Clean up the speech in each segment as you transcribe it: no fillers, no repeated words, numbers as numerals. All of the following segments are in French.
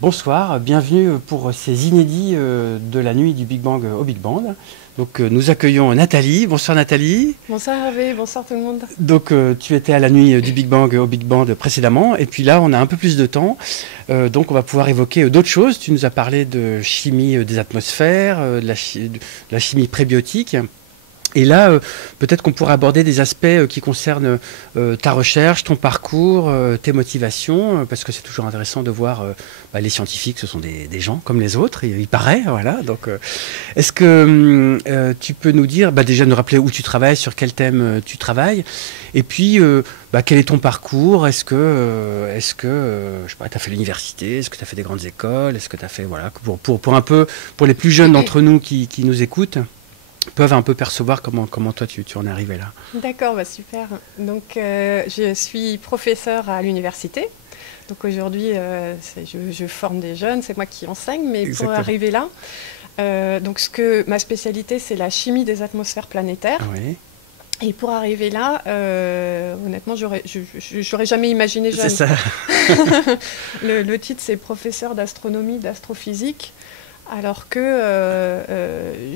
Bonsoir, bienvenue pour ces inédits de la nuit du Big Bang au Big Band. Donc nous accueillons Nathalie. Bonsoir Nathalie. Bonsoir Hervé, bonsoir tout le monde. Donc tu étais à la nuit du Big Bang au Big Band précédemment et puis là on a un peu plus de temps. Donc on va pouvoir évoquer d'autres choses. Tu nous as parlé de chimie des atmosphères, de la chimie prébiotique. Et là, peut-être qu'on pourrait aborder des aspects qui concernent ta recherche, ton parcours, tes motivations, parce que c'est toujours intéressant de voir les scientifiques, ce sont des gens comme les autres, il paraît, voilà. Donc, est-ce que tu peux nous dire, déjà nous rappeler où tu travailles, sur quel thème tu travailles, et puis quel est ton parcours? Est-ce que je sais pas, tu as fait l'université? Est-ce que tu as fait des grandes écoles? Est-ce que tu as fait, voilà, pour un peu, pour les plus jeunes d'entre nous qui nous écoutent, peuvent un peu percevoir comment toi tu en es arrivé là. D'accord, super. Donc je suis professeure à l'université. Donc aujourd'hui, je forme des jeunes, c'est moi qui enseigne, mais Exactement. pour arriver là, donc ma spécialité, c'est la chimie des atmosphères planétaires. Oui. Et pour arriver là, honnêtement, j'aurais jamais imaginé jeune. C'est ça. Le titre, c'est professeur d'astronomie, d'astrophysique. Alors que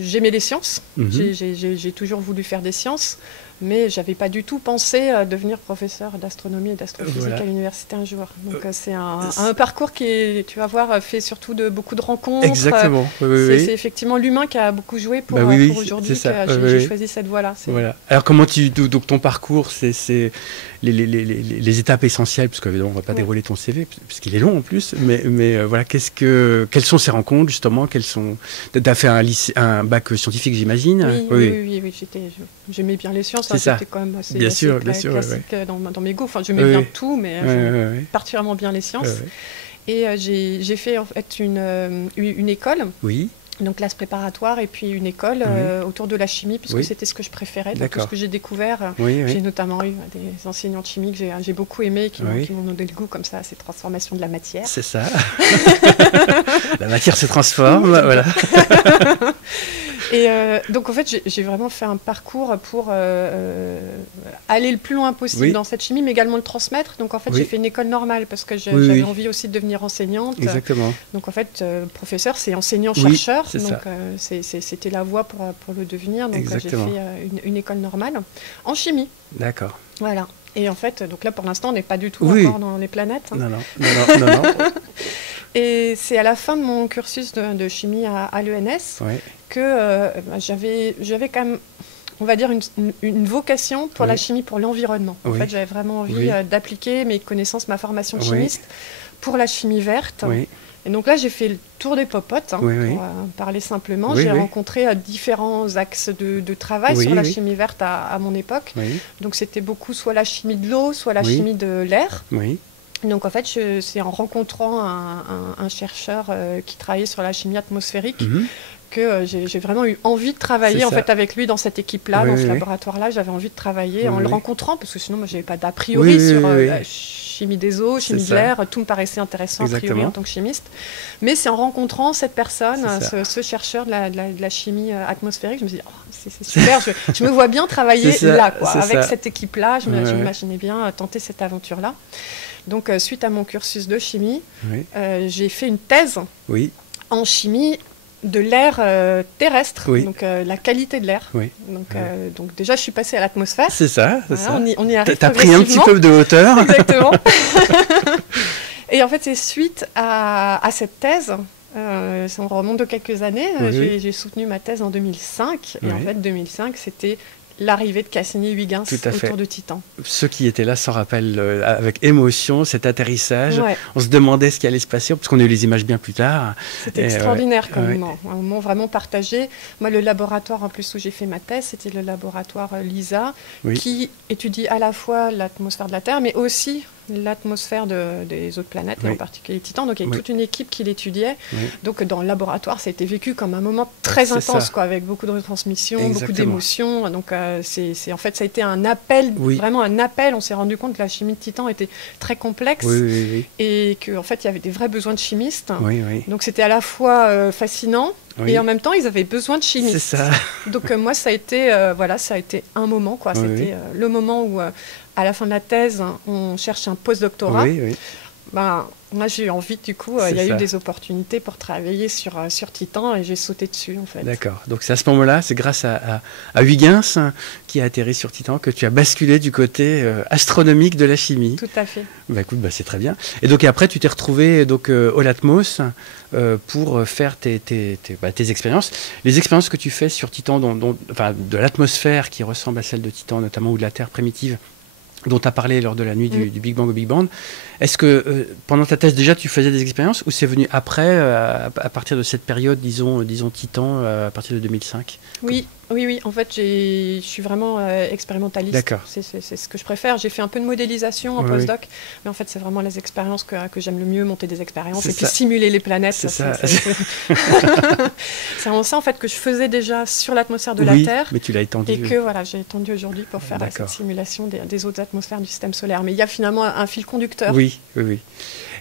j'aimais les sciences, j'ai toujours voulu faire des sciences, mais je n'avais pas du tout pensé devenir professeur d'astronomie et d'astrophysique à l'université un jour. Donc c'est un parcours qui est, tu vas voir, fait surtout de beaucoup de rencontres. Exactement. C'est effectivement l'humain qui a beaucoup joué pour aujourd'hui que j'ai choisi cette voie-là. Voilà. Alors comment donc ton parcours, c'est les étapes essentielles, parce qu'évidemment on ne va pas dérouler ton CV, puisqu'il est long en plus, mais voilà, quelles sont ces rencontres justement? Tu as fait un bac scientifique, j'imagine? Oui, j'aimais bien les sciences, c'était quand même assez classique dans mes goûts. Enfin, j'aimais bien tout, mais j'aimais particulièrement bien les sciences. Et j'ai fait en fait une école. Oui. Donc classe préparatoire et puis une école autour de la chimie, puisque c'était ce que je préférais, donc tout ce que j'ai découvert. J'ai notamment eu des enseignants de chimie que j'ai beaucoup aimé, qui m'ont donné le goût comme ça à ces transformations de la matière. C'est ça. La matière se transforme, voilà. Et donc en fait j'ai vraiment fait un parcours pour aller le plus loin possible dans cette chimie, mais également le transmettre. Donc en fait j'ai fait une école normale parce que j'avais envie aussi de devenir enseignante. Exactement. Donc en fait professeur c'est enseignant-chercheur, donc c'était la voie pour le devenir. Donc j'ai fait une école normale en chimie. D'accord. Voilà. Et en fait, donc là pour l'instant on n'est pas du tout encore dans les planètes. Non. Et c'est à la fin de mon cursus de chimie à l'ENS que j'avais quand même, on va dire, une vocation pour la chimie, pour l'environnement. En fait, j'avais vraiment envie d'appliquer mes connaissances, ma formation de chimiste pour la chimie verte. Et donc là, j'ai fait le tour des popotes, pour parler simplement. J'ai rencontré différents axes de travail sur la chimie verte à mon époque. Donc c'était beaucoup soit la chimie de l'eau, soit la chimie de l'air. Donc en fait, c'est en rencontrant un chercheur qui travaillait sur la chimie atmosphérique que j'ai vraiment eu envie de travailler en fait avec lui dans cette équipe-là, dans ce laboratoire-là. J'avais envie de travailler en le rencontrant, parce que sinon moi j'avais pas d'a priori sur la chimie des eaux, chimie de l'air. Tout me paraissait intéressant a priori en tant que chimiste. Mais c'est en rencontrant cette personne, ce chercheur de la chimie atmosphérique, je me suis dit c'est super, je me vois bien travailler là, avec cette équipe-là. Je m'imaginais bien tenter cette aventure-là. Donc, suite à mon cursus de chimie, j'ai fait une thèse en chimie de l'air terrestre, donc la qualité de l'air. Donc déjà, je suis passée à l'atmosphère. C'est ça. On y arrive. T'as pris un petit peu de hauteur. Exactement. Et en fait, c'est suite à cette thèse, on remonte de quelques années, j'ai soutenu ma thèse en 2005. Et en fait, 2005, c'était l'arrivée de Cassini-Huygens autour de Titan. Ceux qui étaient là s'en rappellent avec émotion, cet atterrissage. On se demandait ce qui allait se passer, parce qu'on a eu les images bien plus tard. C'était extraordinaire comme moment, un moment vraiment partagé. Moi, le laboratoire en plus où j'ai fait ma thèse, c'était le laboratoire LISA, qui étudie à la fois l'atmosphère de la Terre, mais aussi l'atmosphère des autres planètes, et en particulier Titan. Donc il y a toute une équipe qui l'étudiait. Donc dans le laboratoire, ça a été vécu comme un moment très intense, avec beaucoup de retransmissions, beaucoup d'émotions. Donc en fait, ça a été un appel, vraiment un appel. On s'est rendu compte que la chimie de Titan était très complexe et qu'en fait, il y avait des vrais besoins de chimistes. Donc c'était à la fois fascinant, et en même temps, ils avaient besoin de chimistes. C'est ça. Donc moi, ça a été un moment, C'était le moment où à la fin de la thèse, on cherche un post-doctorat. Moi, j'ai eu envie, du coup, il y a eu des opportunités pour travailler sur Titan et j'ai sauté dessus, en fait. D'accord. Donc, c'est à ce moment-là, c'est grâce à Huygens qui a atterri sur Titan que tu as basculé du côté astronomique de la chimie. Tout à fait. Écoute, c'est très bien. Et donc, après, tu t'es retrouvé au Latmos pour faire tes expériences. Les expériences que tu fais sur Titan, de l'atmosphère qui ressemble à celle de Titan, notamment, ou de la Terre primitive, dont tu as parlé lors de la nuit du Big Bang au Big Bang. Est-ce que pendant ta thèse déjà tu faisais des expériences ou c'est venu après, à partir de cette période, disons Titan, à partir de 2005? Oui. En fait, je suis vraiment expérimentaliste. D'accord. C'est ce que je préfère. J'ai fait un peu de modélisation en postdoc, mais en fait, c'est vraiment les expériences que j'aime le mieux, monter des expériences et puis simuler les planètes. C'est ça. C'est vraiment ça, en fait, que je faisais déjà sur l'atmosphère de la Terre. Mais tu l'as étendu. Et que j'ai étendu aujourd'hui pour faire cette simulation des autres atmosphères du système solaire. Mais il y a finalement un fil conducteur. Oui.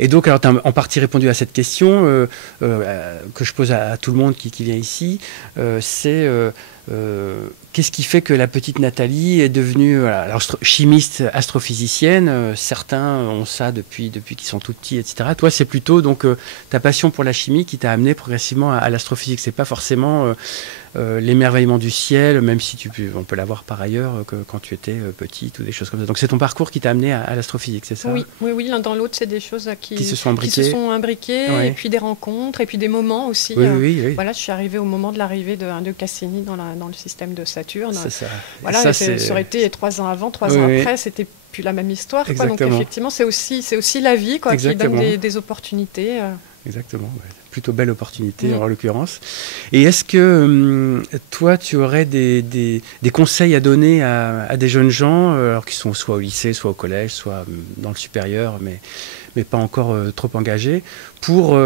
Et donc, alors, tu as en partie répondu à cette question que je pose à tout le monde qui vient ici. C'est qu'est-ce qui fait que la petite Nathalie est devenue chimiste, astrophysicienne? Certains ont ça depuis qu'ils sont tout petits, etc. Toi, c'est plutôt donc ta passion pour la chimie qui t'a amené progressivement à l'astrophysique. C'est pas forcément l'émerveillement du ciel, même si on peut l'avoir par ailleurs quand tu étais petite ou des choses comme ça. Donc c'est ton parcours qui t'a amené à l'astrophysique, c'est ça? Oui, l'un dans l'autre, c'est des choses qui se sont imbriquées, et puis des rencontres, et puis des moments aussi. Oui. Voilà, je suis arrivée au moment de l'arrivée de Cassini dans le système de Saturne. C'est ça. Voilà, ça aurait été 3 ans avant, 3 ans après, c'était plus la même histoire. Donc effectivement, c'est aussi la vie qui donne des opportunités. Exactement, plutôt belle opportunité en l'occurrence. Et est-ce que toi, tu aurais des conseils à donner à des jeunes gens, alors qui sont soit au lycée, soit au collège, soit dans le supérieur, mais pas encore trop engagés, pour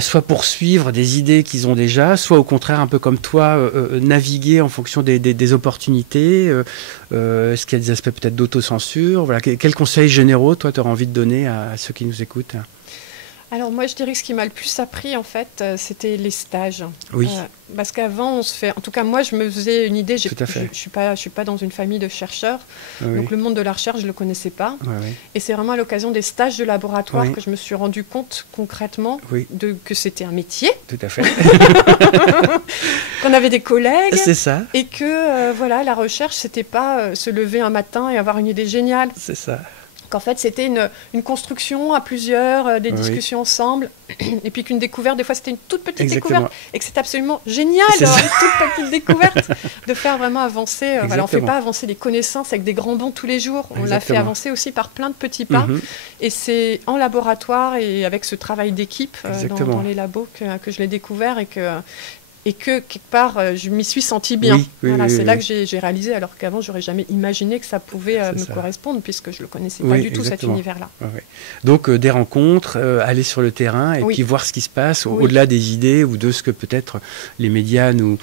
soit poursuivre des idées qu'ils ont déjà, soit au contraire, un peu comme toi, naviguer en fonction des opportunités? Est-ce qu'il y a des aspects peut-être d'autocensure? Voilà, quels conseils généraux, toi, tu aurais envie de donner à ceux qui nous écoutent? Alors moi, je dirais que ce qui m'a le plus appris, en fait, c'était les stages. Oui. Parce qu'avant, en tout cas, moi, je me faisais une idée. Je suis pas dans une famille de chercheurs. Donc le monde de la recherche, je ne le connaissais pas. Et c'est vraiment à l'occasion des stages de laboratoire que je me suis rendu compte concrètement que c'était un métier. Tout à fait. Qu'on avait des collègues. C'est ça. Et que la recherche, c'était pas se lever un matin et avoir une idée géniale. C'est ça. Qu'en fait, c'était une construction à plusieurs, des discussions ensemble, et puis qu'une découverte, des fois, c'était une toute petite découverte, et que c'est absolument génial, une toute petite découverte, de faire vraiment avancer. On ne fait pas avancer les connaissances avec des grands bonds tous les jours, on l'a fait avancer aussi par plein de petits pas, et c'est en laboratoire et avec ce travail d'équipe dans les labos que je l'ai découvert, et que, quelque part, je m'y suis sentie bien. C'est là que j'ai réalisé, alors qu'avant, j'aurais jamais imaginé que ça pouvait me correspondre, puisque je ne le connaissais pas du tout, cet univers-là. Donc, des rencontres, aller sur le terrain, et puis voir ce qui se passe, au-delà des idées, ou de ce que peut-être les médias nous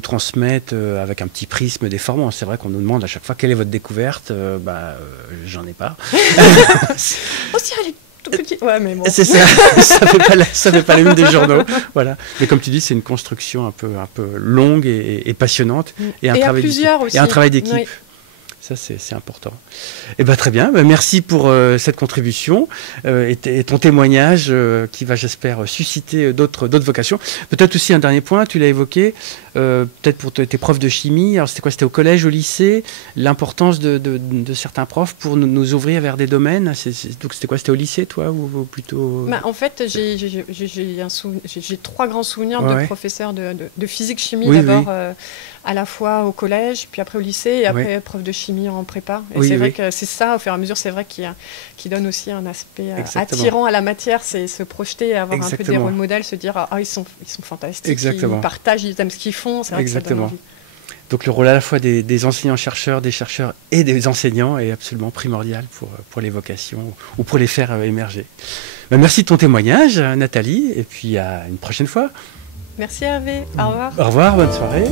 transmettent, avec un petit prisme déformant. C'est vrai qu'on nous demande à chaque fois, quelle est votre découverte? J'en ai pas. Petit. Ouais, mais bon. C'est ça, ça fait pas la une des journaux. Voilà. Mais comme tu dis, c'est une construction un peu longue et passionnante. Et un travail d'équipe. Oui. Ça, c'est important. Très bien. Merci pour cette contribution et ton témoignage qui va, j'espère, susciter d'autres vocations. Peut-être aussi un dernier point, tu l'as évoqué, peut-être pour tes profs de chimie. Alors, c'était quoi? C'était au collège, au lycée? L'importance de certains profs pour nous ouvrir vers des domaines? Donc, c'était quoi? C'était au lycée, toi, ou plutôt... En fait, j'ai 3 grands souvenirs de professeurs de physique-chimie, d'abord... à la fois au collège, puis après au lycée, et après prof de chimie en prépa. Et c'est vrai que c'est ça, au fur et à mesure, c'est vrai qui donne aussi un aspect attirant à la matière, c'est se projeter, avoir un peu des rôles modèles, se dire ils sont fantastiques, ils partagent, ils aiment ce qu'ils font, c'est vrai que ça donne envie. Donc le rôle à la fois des enseignants-chercheurs, des chercheurs et des enseignants est absolument primordial pour les vocations ou pour les faire émerger. Merci de ton témoignage, Nathalie, et puis à une prochaine fois. Merci Hervé, au revoir. Au revoir, bonne soirée.